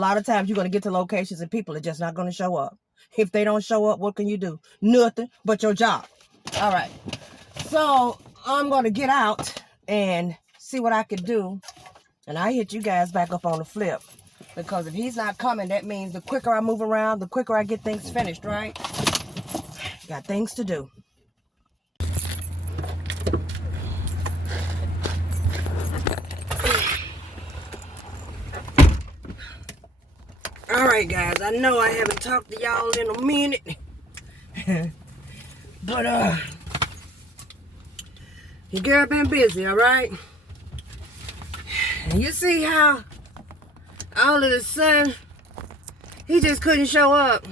A lot of times you're going to get to locations and people are just not going to show up. If they don't show up, what can you do? Nothing but your job. All right. So I'm going to get out and see what I can do. And I hit you guys back up on the flip. Because if he's not coming, that means the quicker I move around, the quicker I get things finished, right? Got things to do. All right, guys, I know I haven't talked to y'all in a minute, but your girl been busy, all right? And you see how all of a sudden he just couldn't show up.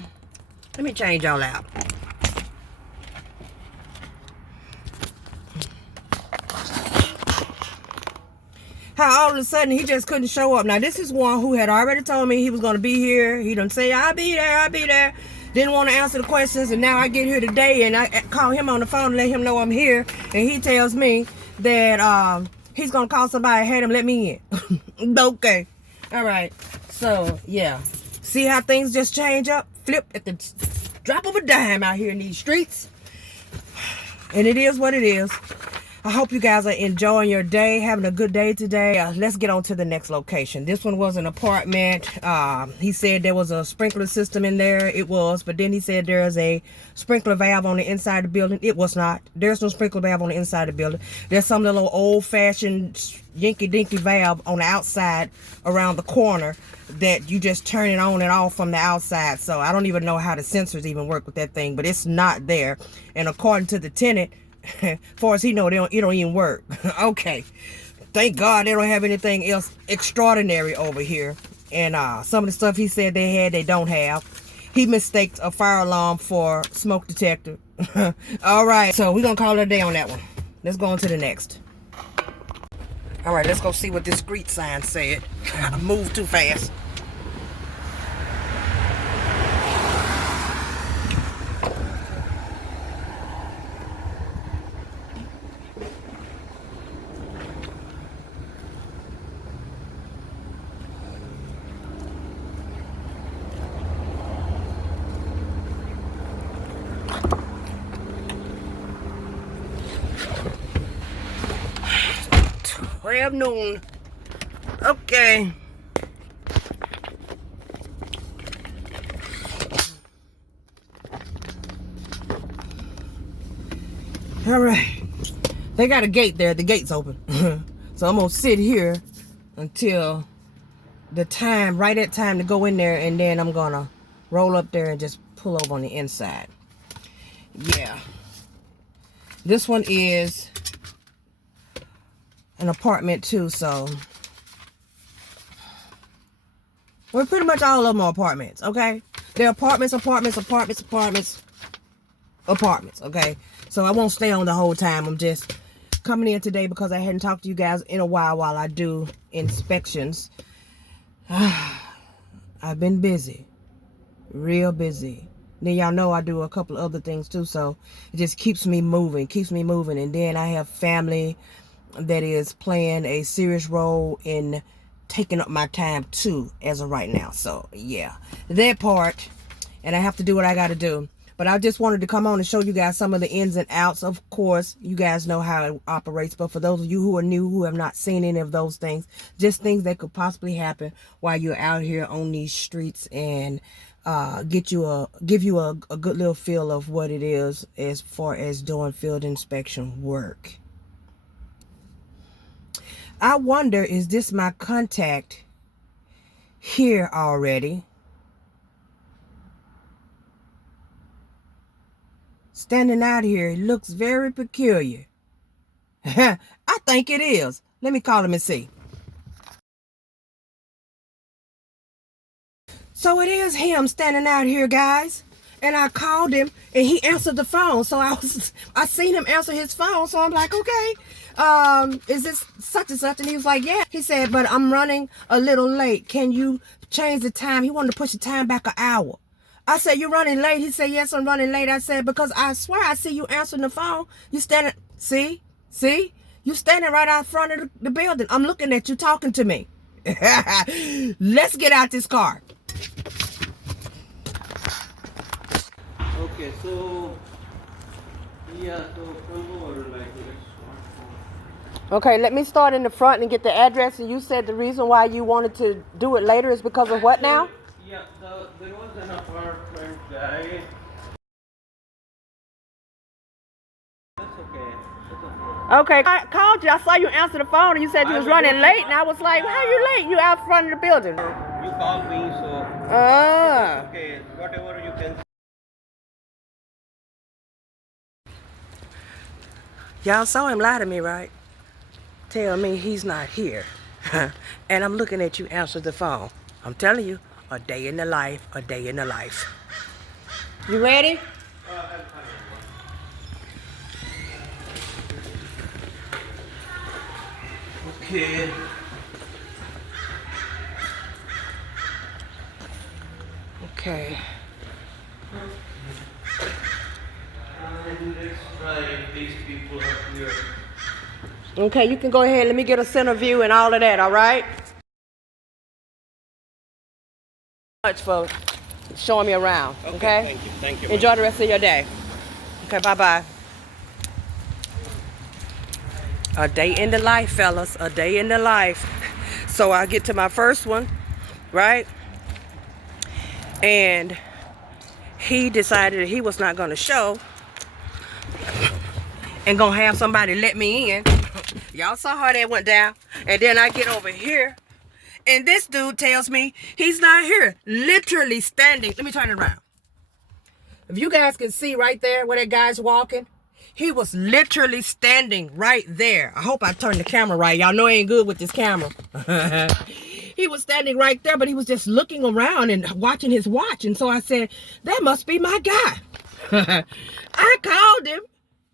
Let me change y'all out. How all of a sudden he just couldn't show up. Now, this is one who had already told me he was going to be here. He done say, I'll be there, I'll be there. Didn't want to answer the questions, and now I get here today, and I call him on the phone to let him know I'm here, and he tells me that he's going to call somebody and have him let me in. Okay. All right. So, yeah. See how things just change up? Flip at the drop of a dime out here in these streets. And it is what it is. I hope you guys are enjoying your day, having a good day today. Let's get on to the next location. This one was an apartment. He said there was a sprinkler system in there. It was, but then he said there's a sprinkler valve on the inside of the building. It was not. There's no sprinkler valve on the inside of the building. There's some little old-fashioned yinky-dinky valve on the outside around the corner that you just turn it on and off from the outside. So I don't even know how the sensors even work with that thing, but it's not there. And according to the tenant, as far as he know, it don't even work. Okay. Thank God they don't have anything else extraordinary over here. And some of the stuff he said they had, they don't have. He mistaked a fire alarm for smoke detector. All right. So we're going to call it a day on that one. Let's go on to the next. All right. Let's go see what this street sign said. I moved too fast. Noon. Okay. All right. They got a gate there. The gate's open. So I'm going to sit here until the time, right at time to go in there, and then I'm going to roll up there and just pull over on the inside. Yeah. This one is an apartment too, so well, pretty much all of them are apartments. Okay, they're apartments, okay. So I won't stay on the whole time. I'm just coming in today because I hadn't talked to you guys in a while I do inspections. I've been busy, real busy. Then y'all know I do a couple of other things too, so it just keeps me moving, and then I have family that is playing a serious role in taking up my time too as of right now. So yeah, that part, and I have to do what I got to do. But I just wanted to come on and show you guys some of the ins and outs. Of course, you guys know how it operates, but for those of you who are new, who have not seen any of those things, just things that could possibly happen while you're out here on these streets, and give you a good little feel of what it is as far as doing field inspection work. I wonder, is this my contact here already? Standing out here, it looks very peculiar. I think it is. Let me call him and see. So it is him standing out here, guys. And I called him and he answered the phone. So I seen him answer his phone. So I'm like, okay, is this such and such? And he was like, yeah. He said, but I'm running a little late. Can you change the time? He wanted to push the time back an hour. I said, you're running late? He said, yes, I'm running late. I said, because I swear I see you answering the phone. You standing, see, you standing right out front of the building. I'm looking at you talking to me. Let's get out this car. Okay, so yeah, so come over like let's start. Okay, let me start in the front and get the address. And you said the reason why you wanted to do it later is because of what now? Yeah, there was an apartment guy. That's okay. That's okay. Okay, I called you. I saw you answer the phone and you said you was running late. And I was like, how you late? You out front of the building. You called me, so okay. Whatever you can. Y'all saw him lie to me, right? Tell me he's not here. And I'm looking at you answer the phone. I'm telling you, a day in the life, a day in the life. You ready? Okay. Okay. And let's try these people up here. Okay, you can go ahead. Let me get a center view and all of that, all right? Much for showing me around, okay? Thank you. Enjoy the rest of your day. Okay, bye-bye. A day in the life, fellas. A day in the life. So I get to my first one, right? And he decided that he was not going to show and going to have somebody let me in. Y'all saw how that went down. And then I get over here, and this dude tells me he's not here. Literally standing. Let me turn it around. If you guys can see right there where that guy's walking, he was literally standing right there. I hope I turned the camera right. Y'all know I ain't good with this camera. He was standing right there, but he was just looking around and watching his watch. And so I said, that must be my guy. I called him,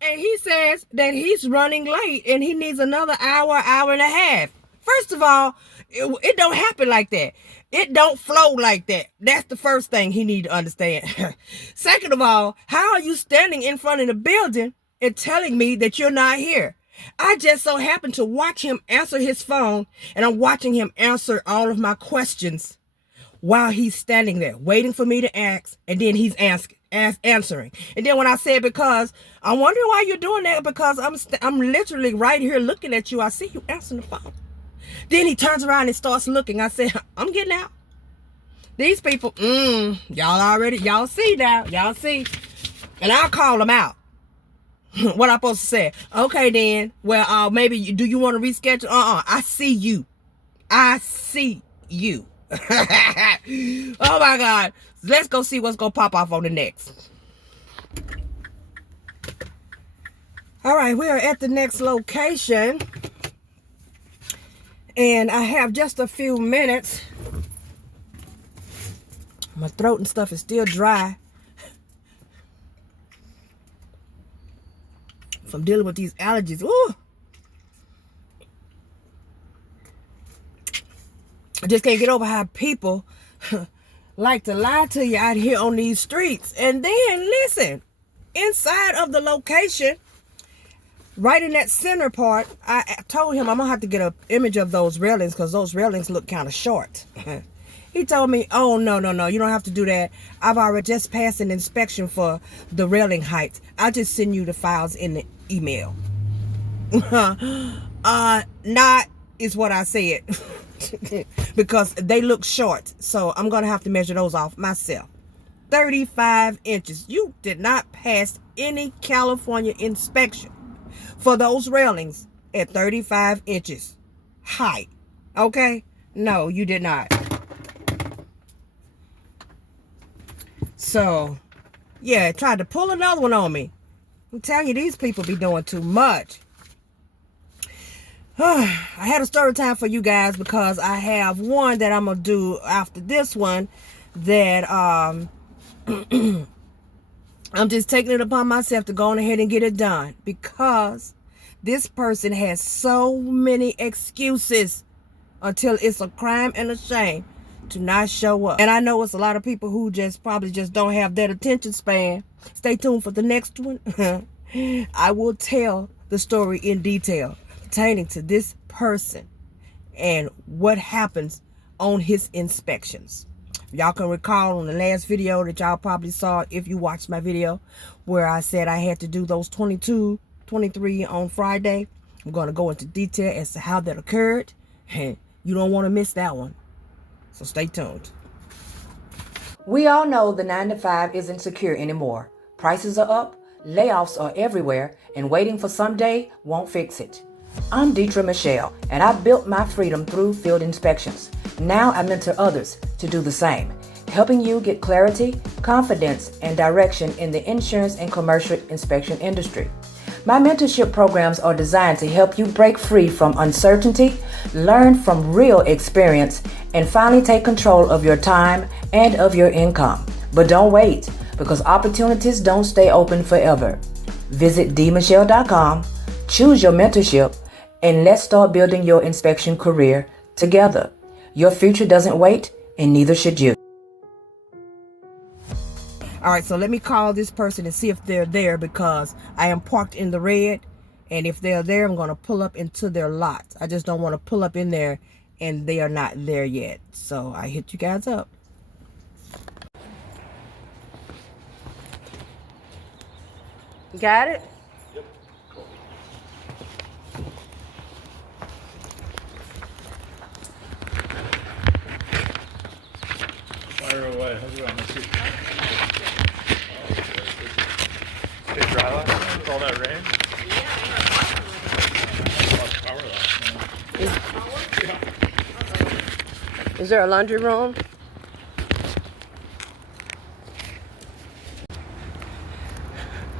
and he says that he's running late and he needs another hour, hour and a half. First of all, it don't happen like that. It don't flow like that. That's the first thing he need to understand. Second of all, how are you standing in front of the building and telling me that you're not here? I just so happened to watch him answer his phone, and I'm watching him answer all of my questions while he's standing there waiting for me to ask, and then he's answering. And then when I said, because I'm wondering why you're doing that, because I'm literally right here looking at you. I see you answering the phone. Then he turns around and starts looking. I said, I'm getting out. These people, y'all see now. Y'all see. And I'll call them out. What I'm supposed to say? Okay, then. Well, maybe, do you want to reschedule? I see you. I see you. Oh, my God. Let's go see what's going to pop off on the next. All right, we are at the next location. And I have just a few minutes. My throat and stuff is still dry from dealing with these allergies. Ooh. I just can't get over how people like to lie to you out here on these streets. And then, listen, inside of the location, right in that center part, I told him I'm going to have to get an image of those railings because those railings look kind of short. He told me, oh, no, you don't have to do that. I've already just passed an inspection for the railing height. I'll just send you the files in the email. Not is what I said. Because they look short. So I'm going to have to measure those off myself. 35 inches. You did not pass any California inspection for those railings at 35 inches height. Okay? No, you did not. So, yeah, tried to pull another one on me. I'm telling you, these people be doing too much. I had a story time for you guys because I have one that I'm going to do after this one that I'm just taking it upon myself to go on ahead and get it done because this person has so many excuses until it's a crime and a shame to not show up. And I know it's a lot of people who probably just don't have that attention span. Stay tuned for the next one. I will tell the story in detail pertaining to this person and what happens on his inspections. Y'all can recall on the last video that y'all probably saw if you watched my video where I said I had to do those 22, 23 on Friday. I'm going to go into detail as to how that occurred. And you don't want to miss that one. So stay tuned. We all know the 9 to 5 isn't secure anymore. Prices are up, layoffs are everywhere, and waiting for someday won't fix it. I'm Deidre Michelle, and I built my freedom through field inspections. Now I mentor others to do the same, helping you get clarity, confidence, and direction in the insurance and commercial inspection industry. My mentorship programs are designed to help you break free from uncertainty, learn from real experience, and finally take control of your time and of your income. But don't wait, because opportunities don't stay open forever. Visit dmichelle.com, choose your mentorship, and let's start building your inspection career together. Your future doesn't wait, and neither should you. All right, so let me call this person and see if they're there, because I am parked in the red, and if they're there, I'm going to pull up into their lot. I just don't want to pull up in there and they are not there yet. So I hit you guys up. Got it? Yep. Cool. Fire away. How's it going? Let's see. Did it dry last night with all that rain? Power last night. Is there a laundry room?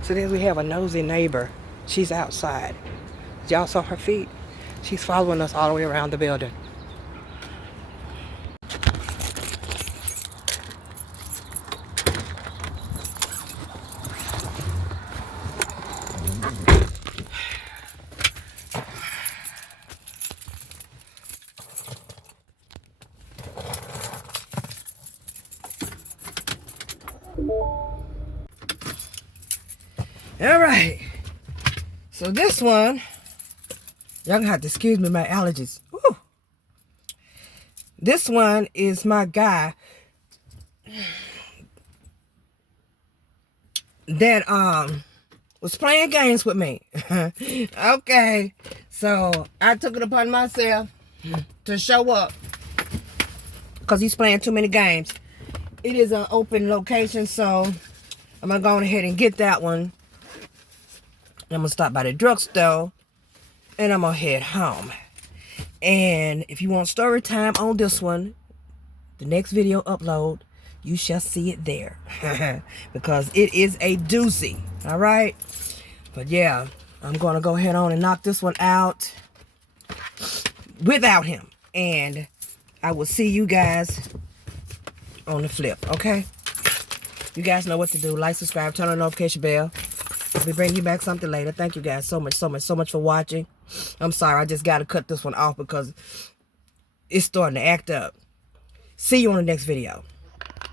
So then we have a nosy neighbor. She's outside. Y'all saw her feet? She's following us all the way around the building. All right, so this one, y'all gonna have to excuse me, my allergies. Woo. This one is my guy that was playing games with me. Okay, so I took it upon myself to show up because he's playing too many games. It is an open location, so I'm gonna go ahead and get that one. I'm gonna stop by the drugstore and I'm gonna head home. And if you want story time on this one, the next video upload, you shall see it there. Because it is a doozy. All right. But yeah, I'm gonna go ahead on and knock this one out without him. And I will see you guys on the flip. Okay. You guys know what to do. Like, subscribe, turn on the notification bell. I'll be bringing you back something later. Thank you guys so much for watching. I'm sorry, I just got to cut this one off because it's starting to act up. See you on the next video.